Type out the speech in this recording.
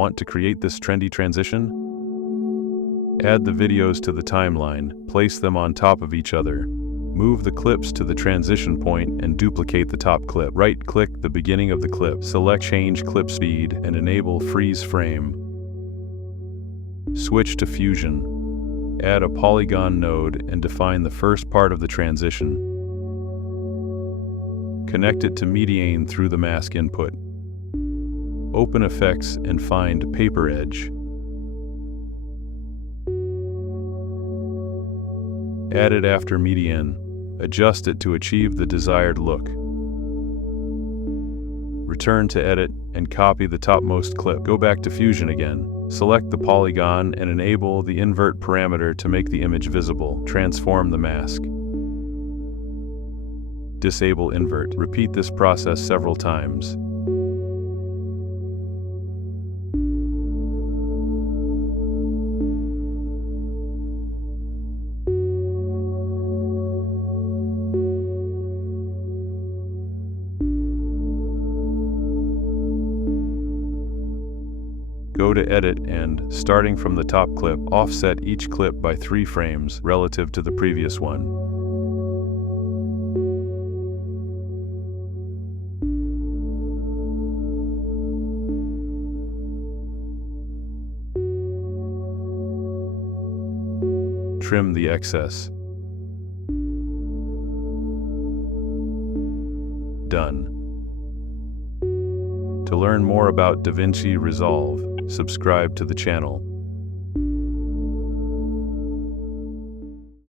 Want to create this trendy transition? Add the videos to the timeline, place them on top of each other. Move the clips to the transition point and duplicate the top clip. Right-click the beginning of the clip, select Change Clip Speed, and enable Freeze Frame. Switch to Fusion. Add a polygon node and define the first part of the transition. Connect it to Mediane through the mask input. Open Effects and find Paper Edge. Add it after Mediane. Adjust it to achieve the desired look. Return to Edit and copy the topmost clip. Go back to Fusion again. Select the polygon and enable the invert parameter to make the image visible. Transform the mask. Disable invert. Repeat this process several times. Go to Edit and, starting from the top clip, offset each clip by 3 frames relative to the previous one. Trim the excess. Done. To learn more about DaVinci Resolve, subscribe to the channel.